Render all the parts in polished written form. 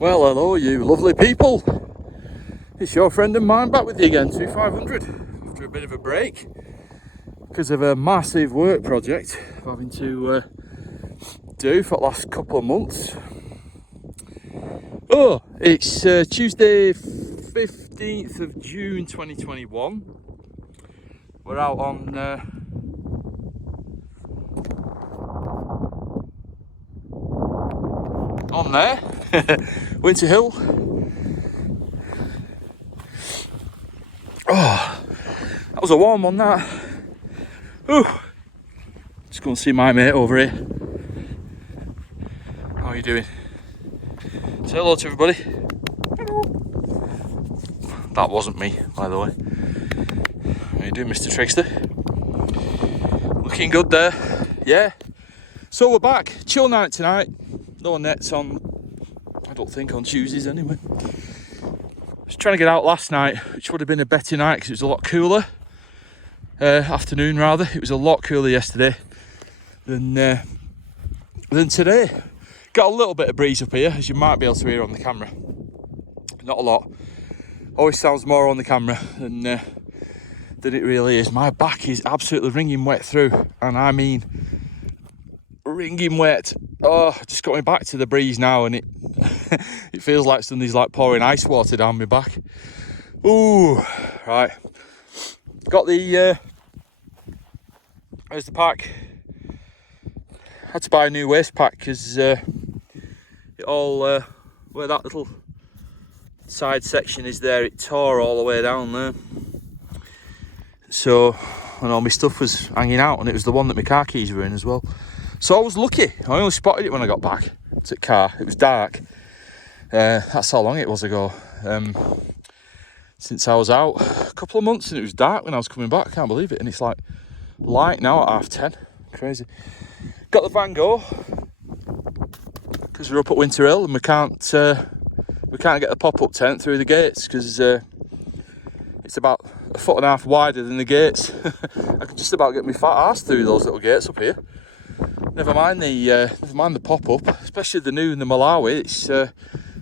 Well, hello you lovely people. It's your friend and mine back with you again, 2500, after a bit of a break because of a massive work project I'm having to do for the last couple of months. Oh, it's Tuesday 15th of June 2021. We're out on there, Winter Hill. Oh, that was a warm one, that. Ooh. Just go and see my mate over here. How are you doing? Say hello to everybody. Hello. That wasn't me, by the way. How you doing, Mr. Trickster? Looking good there. Yeah. So we're back. Chill night tonight. No nets on, I don't think, on Tuesdays anyway. I was trying to get out last night, which would have been a better night because it was a lot cooler. Afternoon rather. It was a lot cooler yesterday than today. Got a little bit of breeze up here, as you might be able to hear on the camera. Not a lot. Always sounds more on the camera than it really is. My back is absolutely wringing wet through, and I mean wringing wet. Oh, just got me back to the breeze now, and it it feels like somebody's like pouring ice water down my back. Ooh, right. Got the there's the pack. Had to buy a new waste pack because it all where that little side section is there, it tore all the way down there. So, and all my stuff was hanging out, and it was the one that my car keys were in as well. So I was lucky. I only spotted it when I got back to the car. It was dark. That's how long it was ago. Since I was out a couple of months, and it was dark when I was coming back. I can't believe it. And it's like light now at 10:30. Crazy. Got the van go because we're up at Winter Hill and we can't get the pop-up tent through the gates because it's about 1.5 foot wider than the gates. I could just about get my fat ass through those little gates up here. Never mind the pop-up, especially the new and the Malawi.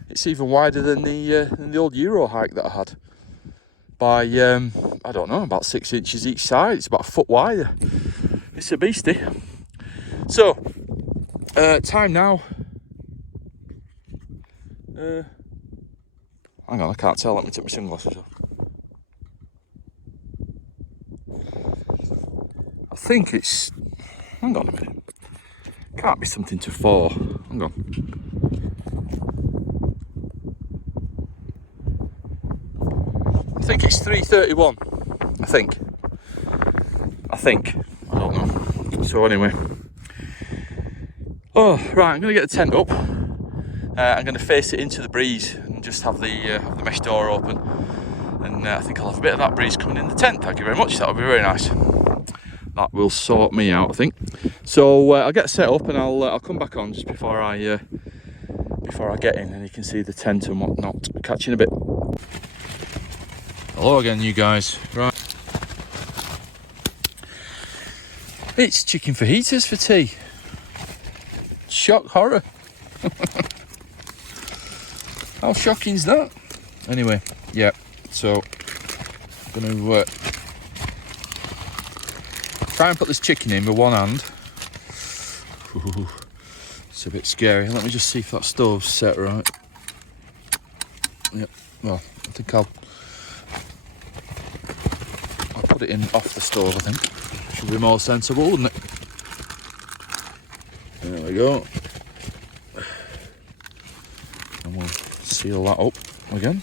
It's even wider than the old Euro hike that I had by I don't know, about 6 inches each side. It's about 1 foot wider. It's a beastie. So time now. Hang on, I can't tell. Let me take my sunglasses off. I think it's. Hang on a minute. Can't be something to 4. Hang on. I think it's 3:31. I think. I don't know. So anyway. Oh, right. I'm going to get the tent up. I'm going to face it into the breeze and just have the mesh door open. And I think I'll have a bit of that breeze coming in the tent. Thank you very much. That would be very nice. That will sort me out, I think. So I'll get set up and I'll come back on just before I get in, and you can see the tent and whatnot. Catch you in a bit. Hello again, you guys. Right. It's chicken fajitas for tea. Shock horror. How shocking is that? Anyway, yeah. So I'm going to try and put this chicken in with one hand. Ooh, it's a bit scary. Let me just see if that stove's set right. Yep. Well, I think I'll put it in off the stove. I think should be more sensible, wouldn't it? There we go. And we'll seal that up again.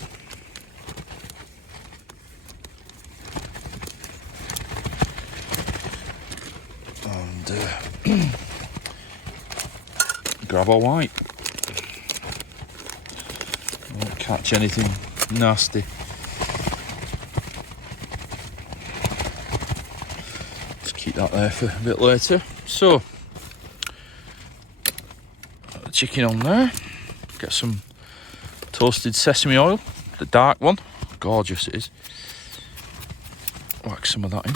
And grab a wipe. Won't catch anything nasty. Just keep that there for a bit later. So, the chicken on there. Get some toasted sesame oil, the dark one. Gorgeous it is. Whack some of that in.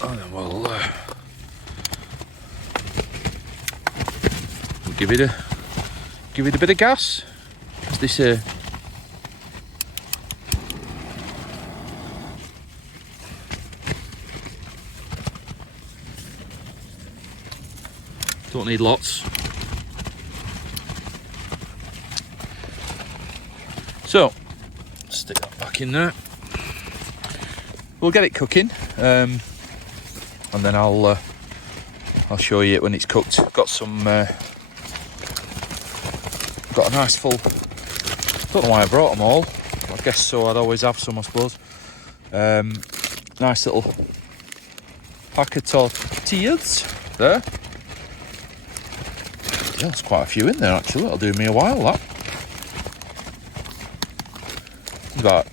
And then we'll give it a bit of gas. As they say. Don't need lots. So, stick that back in there. We'll get it cooking, and then I'll show you it when it's cooked. Got some, got a nice full. Don't know why I brought them all. I guess so. I'd always have some, I suppose. Nice little pack of tortillas there. Yeah, there's quite a few in there actually. That'll do me a while. That. About,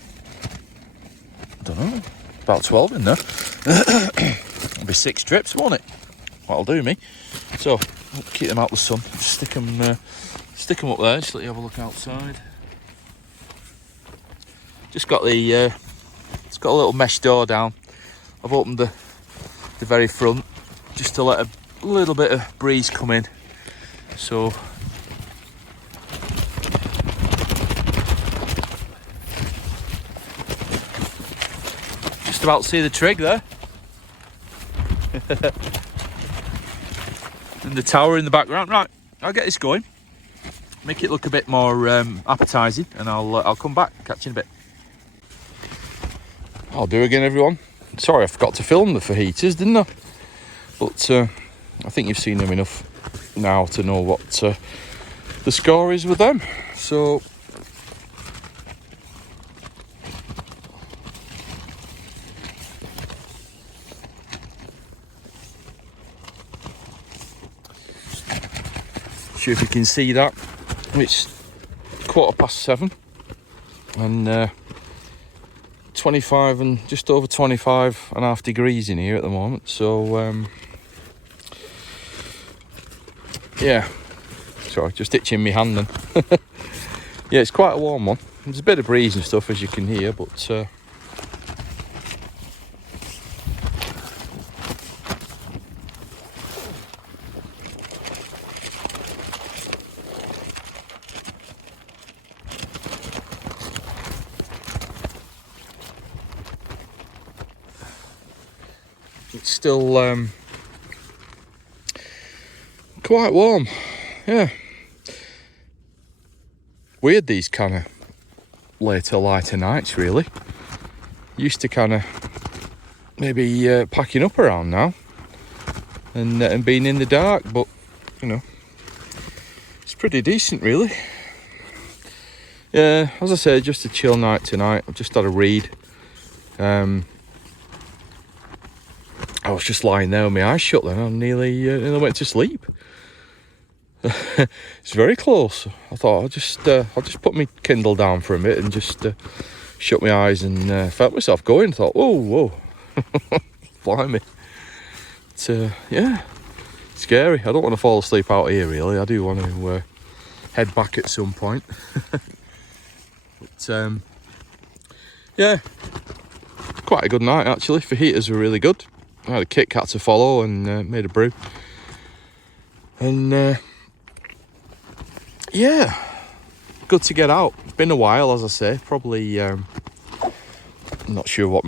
I don't know, about 12 in there. It'll be 6 strips, won't it? That'll do me. So I'll keep them out the sun. Just stick them up there. Just let you have a look outside. Just got the, it's got a little mesh door down. I've opened the very front just to let a little bit of breeze come in. So. About to see the trig there. And the tower in the background. Right, I'll get this going, make it look a bit more appetizing, and I'll come back, catch you in a bit. I'll do again, everyone. Sorry I forgot to film the fajitas, didn't I? But I think you've seen them enough now to know what the score is with them. So sure if you can see that. It's 7:15 and 25 and just over 25.5 degrees in here at the moment. So yeah, sorry, just itching my hand then. Yeah, it's quite a warm one. There's a bit of breeze and stuff, as you can hear, but it's still quite warm. Yeah, weird these kind of later lighter nights, really. Used to kind of maybe packing up around now and being in the dark, but you know, it's pretty decent, really. Yeah, as I said, just a chill night tonight. I've just had a read. I was just lying there with my eyes shut then. I nearly went to sleep. It's very close. I thought I'll just put my Kindle down for a minute and just shut my eyes and felt myself going. I thought, whoa, blimey. It's yeah, scary. I don't want to fall asleep out here, really. I do want to head back at some point. But yeah, quite a good night actually. Fajitas were really good. I had a Kit Kat to follow and made a brew. And yeah, good to get out. It's been a while, as I say. Probably, I'm not sure what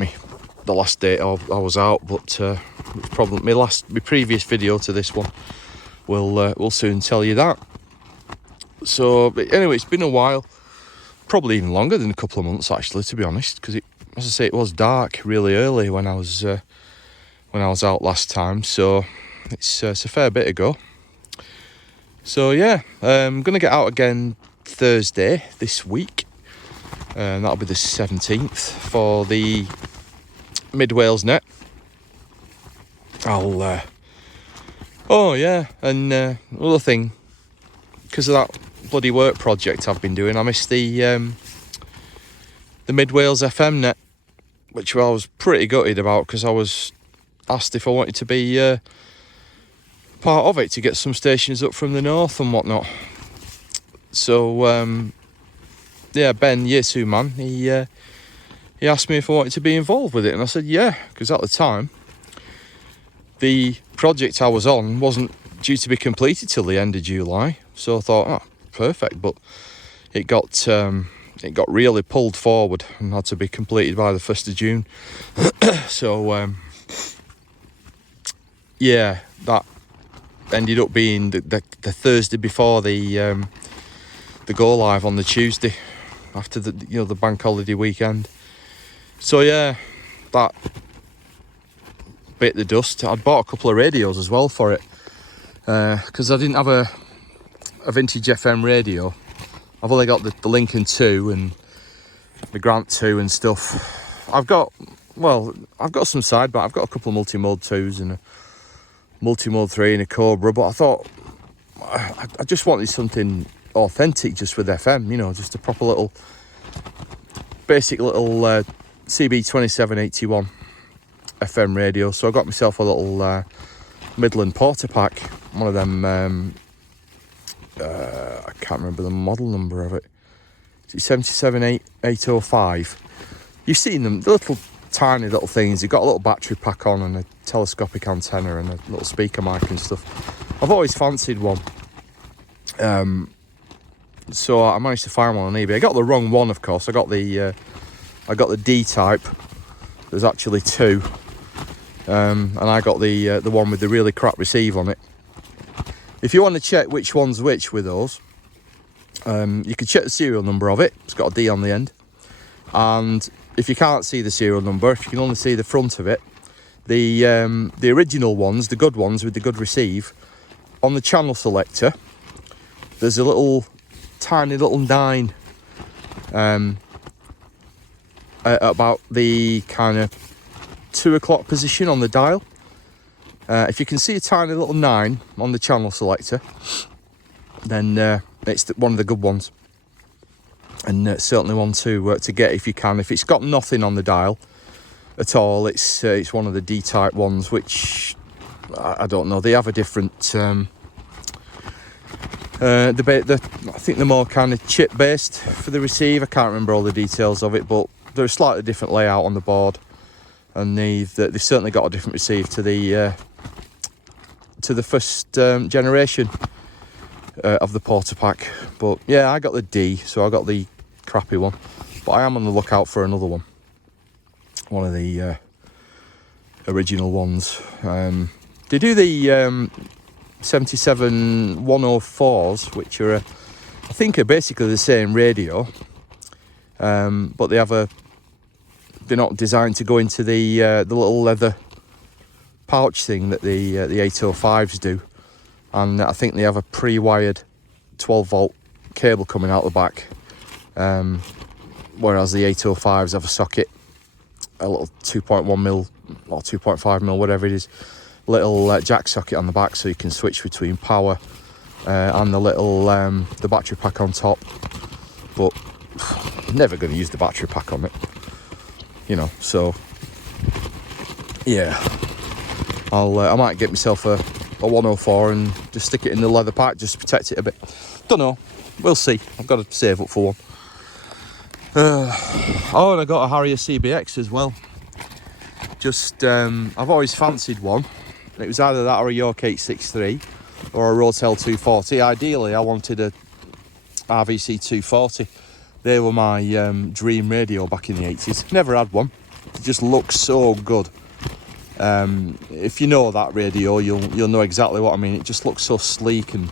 the last date I was out, but it's probably my previous video to this one. We'll soon tell you that. So, but anyway, it's been a while. Probably even longer than a couple of months, actually, to be honest. Because as I say, it was dark really early when I was out last time. So it's a fair bit ago. So yeah, I'm going to get out again Thursday this week. That'll be the 17th for the Mid Wales Net. Oh yeah, and another thing, because of that bloody work project I've been doing, I missed the Mid Wales FM Net, which I was pretty gutted about, because I was asked if I wanted to be part of it to get some stations up from the north and whatnot. So yeah, Ben Yesu man, he asked me if I wanted to be involved with it, and I said yeah, because at the time the project I was on wasn't due to be completed till the end of July. So I thought, oh, perfect, but it got really pulled forward and had to be completed by the 1st of June. So yeah, that ended up being the Thursday before the go live on the Tuesday after the bank holiday weekend. So yeah, that bit the dust. I'd bought a couple of radios as well for it because I didn't have a vintage FM radio. I've only got the Lincoln 2 and the Grant 2 and stuff. I've got some side, but I've got a couple of multi-mode 2s and a multi-mode 3 and a Cobra, but I thought I just wanted something authentic just with FM, just a proper little basic little CB2781 FM radio. So I got myself a little Midland Porter pack, one of them I can't remember the model number of it. It's 77805. You've seen them, the little tiny little things. You've got a little battery pack on and a telescopic antenna and a little speaker mic and stuff. I've always fancied one. So I managed to find one on eBay. I got the wrong one, of course. I got the D type. There's actually 2, and I got the one with the really crap receive on it. If you want to check which one's which with those, you can check the serial number of it. It's got a D on the end. And if you can't see the serial number, if you can only see the front of it, the original ones, the good ones with the good receive, on the channel selector, there's a tiny little 9 at about the kind of 2 o'clock position on the dial. If you can see a tiny little 9 on the channel selector, then it's one of the good ones, and certainly one to get if you can. If it's got nothing on the dial at all, it's one of the D-type ones, which I don't know. They have a different. I think they're more kind of chip based for the receive. I can't remember all the details of it, but they're a slightly different layout on the board, and they've certainly got a different receive to the first generation of the Porter pack. But yeah, I got the D, so I got the crappy one, but I am on the lookout for another one of the original ones. They do the 77104s, which are I think are basically the same radio, but they're not designed to go into the little leather pouch thing that the 805s do, and I think they have a pre-wired 12-volt cable coming out the back, whereas the 805s have a socket, a little 2.1mm or 2.5mm, whatever it is, little jack socket on the back, so you can switch between power and the little the battery pack on top. But I'm never going to use the battery pack on it, so yeah, I might get myself a 104 and just stick it in the leather pack just to protect it a bit. Don't know, we'll see. I've got to save up for one. And I got a Harrier CBX as well. Just I've always fancied one. It was either that or a York 863 or a Rotel 240. Ideally, I wanted a RVC 240. They were my dream radio back in the 80s. Never had one. It just looks so good. If you know that radio, you'll know exactly what I mean. It just looks so sleek and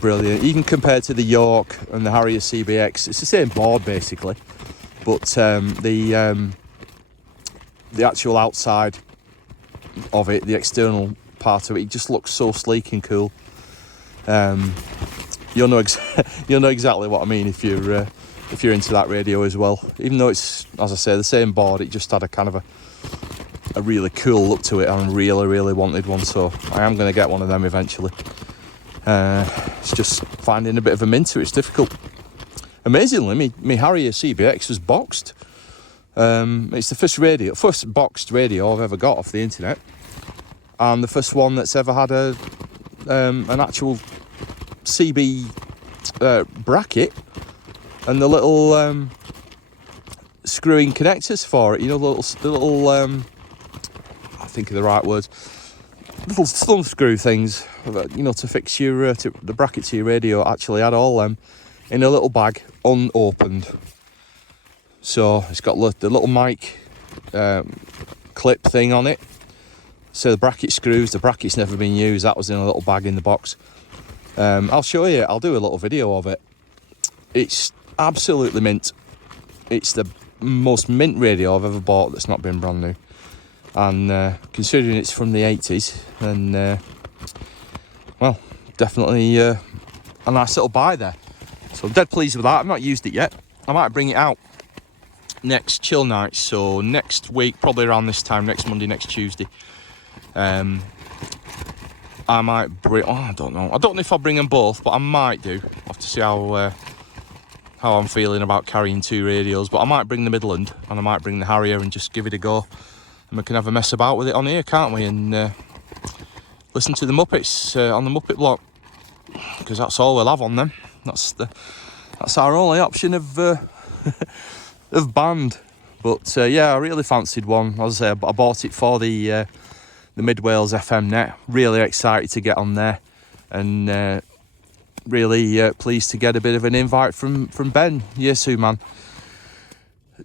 brilliant. Even compared to the York and the Harrier CBX, it's the same board basically, but the actual outside of it, the external part of it, just looks so sleek and cool. You'll know exactly what I mean if you're into that radio as well. Even though it's, as I say, the same board, it just had a kind of a really cool look to it, and really wanted one, so I am going to get one of them eventually. It's just finding a bit of a minter, it's difficult. Amazingly, me Harrier CBX was boxed. It's the first boxed radio I've ever got off the internet, and the first one that's ever had an actual CB bracket and the little screwing connectors for it. The little I think of the right words. little thumb screw things, you know, to fix your the bracket to your radio. Actually had all them in a little bag, unopened. So it's got the little mic clip thing on it. So the bracket screws, the bracket's never been used. That was in a little bag in the box. I'll show you. I'll do a little video of it. It's absolutely mint. It's the most mint radio I've ever bought that's not been brand new. And considering it's from the 80s, then well, definitely a nice little buy there. So I'm dead pleased with that. I've not used it yet. I might bring it out next chill night. So next week, probably around this time, next Monday, next Tuesday. I might bring. Oh, I don't know. I don't know if I'll bring them both, but I might do. I'll have to see how I'm feeling about carrying 2 radios. But I might bring the Midland and I might bring the Harrier and just give it a go. And we can have a mess about with it on here, can't we? And listen to the Muppets on the Muppet block, because that's all we'll have on them. That's our only option of of band. But yeah, I really fancied one. As I say, I bought it for the Mid Wales FM net. Really excited to get on there, and really pleased to get a bit of an invite from Ben, Yesu man,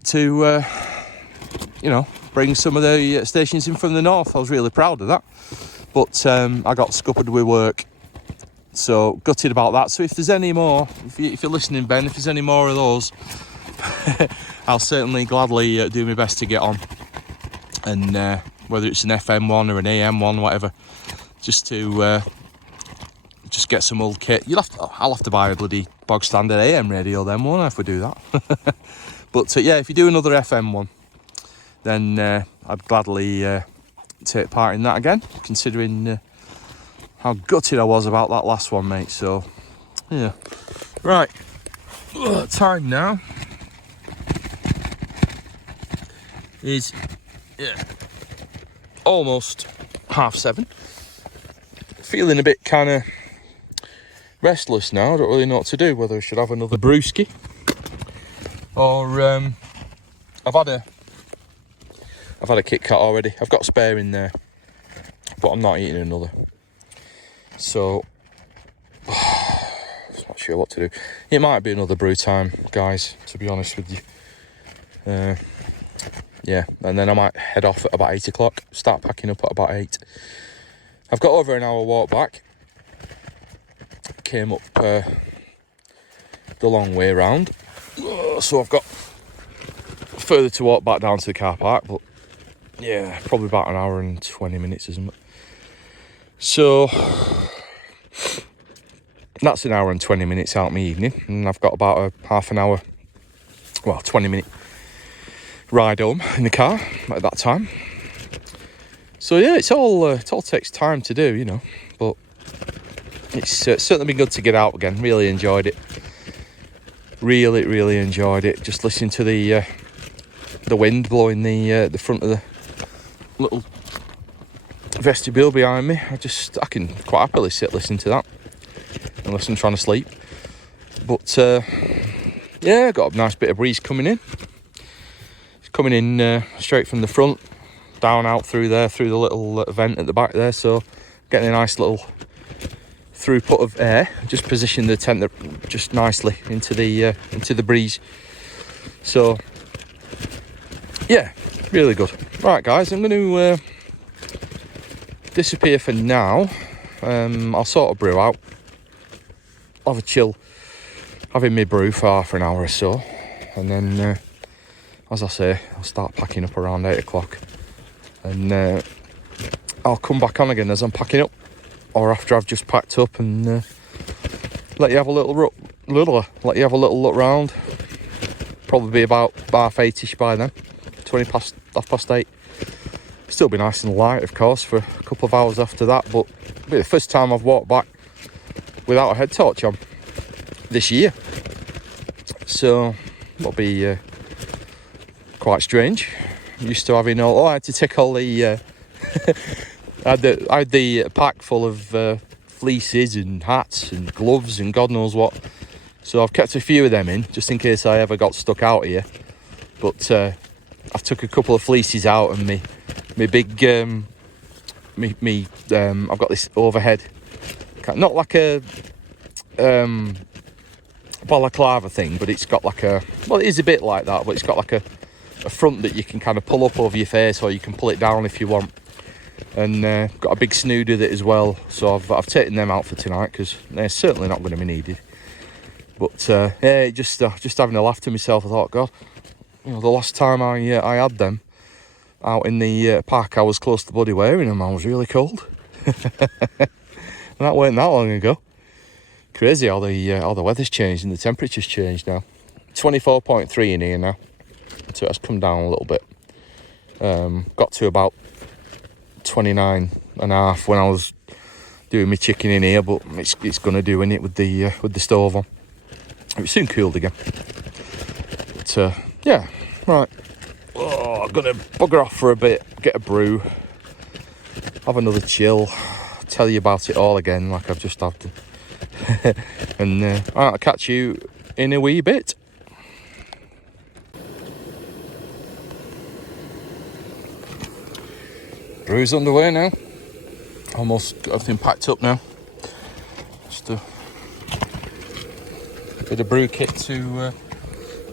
to you know, bring some of the stations in from the north. I was really proud of that, but I got scuppered with work, so gutted about that. So if there's any more, if you're listening, Ben, if there's any more of those, I'll certainly gladly do my best to get on, and whether it's an FM one or an AM one, whatever, just to just get some old kit. I'll have to buy a bloody bog standard AM radio then, won't I, if we do that? But yeah, if you do another FM one, then I'd gladly take part in that again, considering how gutted I was about that last one, mate. So yeah, right, time now is almost 7:30. Feeling a bit kind of restless now. I don't really know what to do, whether I should have another brewski or I've had a Kit Kat already. I've got spare in there, but I'm not eating another. So I'm not sure what to do. It might be another brew time, guys, to be honest with you. Yeah, and then I might head off at about 8 o'clock, start packing up at about 8. I've got over an hour walk back. Came up the long way round, so I've got further to walk back down to the car park, but yeah, probably about an hour and 20 minutes, isn't it? So that's an hour and 20 minutes out of my evening, and I've got about a half an hour, 20-minute ride home in the car at that time. So yeah, it all takes time to do, you know, but it's certainly been good to get out again. Really enjoyed it. Really enjoyed it. Just listening to the wind blowing the front of the little vestibule behind me. I can quite happily sit listening to that unless I'm trying to sleep. But yeah, got a nice bit of breeze coming in. It's coming in straight from the front, down out through there, through the little vent at the back there. So getting a nice little throughput of air. Just position the tent just nicely into the breeze. So yeah, really good. Right, guys, I'm going to disappear for now. I'll sort of brew out. I'll have a chill, having my brew for half an hour or so, and then as I say, I'll start packing up around 8 o'clock, and I'll come back on again as I'm packing up, or after I've just packed up, and let you have a little look round. Probably be about 8:30ish by then, 8:20. Still be nice and light, of course, for a couple of hours after that, but it'll be the first time I've walked back without a head torch on this year, so that'll be quite strange. I'm used to having I had to take all the I had the pack full of fleeces and hats and gloves and God knows what, so I've kept a few of them in just in case I ever got stuck out here. But I've took a couple of fleeces out, and my big I've got this overhead, not like a balaclava thing, but it's got like a, well, it is a bit like that, but it's got like a front that you can kind of pull up over your face, or you can pull it down if you want. And got a big snooder with it as well, so I've taken them out for tonight because they're certainly not going to be needed. But yeah, just having a laugh to myself, I thought, God, you know, the last time I had them out in the park, I was close to bloody wearing them. I was really cold. And that weren't that long ago. Crazy how the weather's changed and the temperature's changed now. 24.3 in here now, so it has come down a little bit. Got to about 29.5 when I was doing my chicken in here, but it's gonna do in it with the stove on. It's soon cooled again. But yeah, right. Oh, I'm gonna bugger off for a bit, get a brew, have another chill, tell you about it all again like I've just had to. And I'll catch you in a wee bit. Brew's underway now. Almost got everything packed up now. Just a bit of brew kit to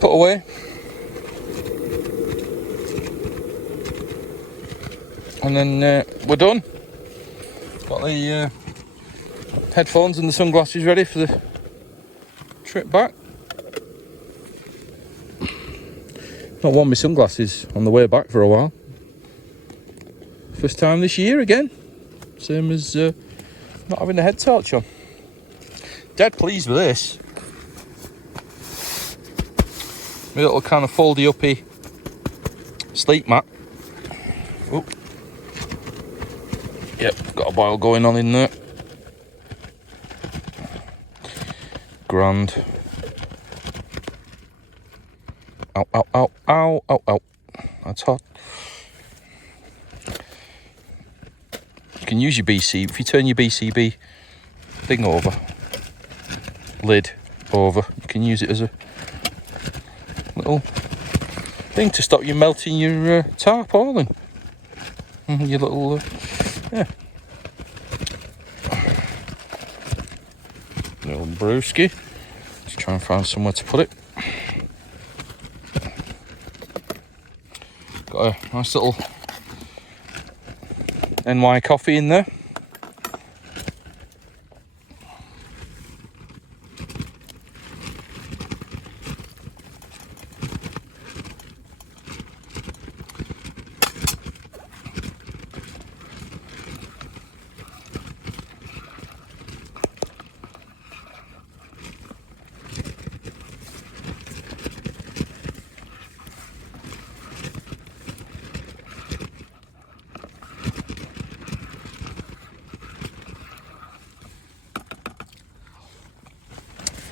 put away. And then we're done. Got the headphones and the sunglasses ready for the trip back. Not worn my sunglasses on the way back for a while. First time this year again. Same as not having the head torch on. Dead pleased with this. My little kind of foldy uppy sleep mat. Oh. Yep, got a boil going on in there. Grand. Ow, ow, ow, ow, ow, ow. That's hot. You can use your BC, if you turn your BCB thing over, lid over, you can use it as a little thing to stop you melting your tarpaulin. Your little, yeah. Little brewski. Let's try and find somewhere to put it. Got a nice little NY coffee in there.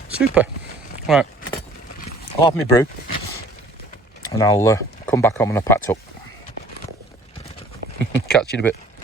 Super. Right, I'll have my brew and I'll come back on when I've packed up. Catch you in a bit.